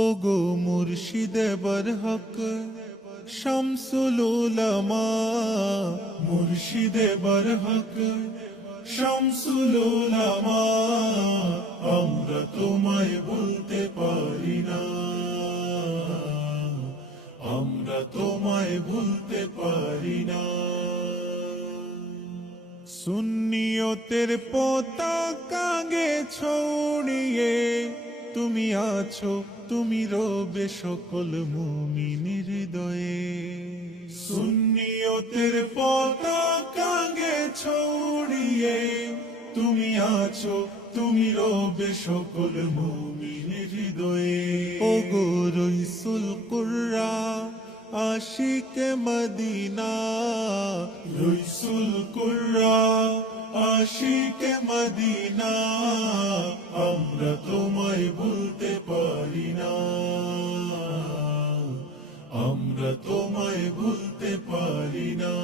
ওগো মুর্শিদে বরহক শামসুল উলামা, মুর্শিদে বরহক শামসুল উলামা, আমরা তোমায় বলতে পারি না, আমরা তোমায় ভুলতে পারি না। সুন্নিয়তের পতাকা গে ছড়িয়ে তুমি আছো, তুমি রবে সকল মুমিনের হৃদয়ে। সুন্নিয়তের পতাকা গে ছড়িয়ে তুমি আছো, তুমি রবে সকল মুমিনের হৃদয়ে। ওগো রইসুল কুররা আশিকে মদিনা, রইসুল কুররা আশিকে মদিনা, আমরা তোমায় ভুলতে পারি না, আমরা তোমায় ভুলতে পারি না।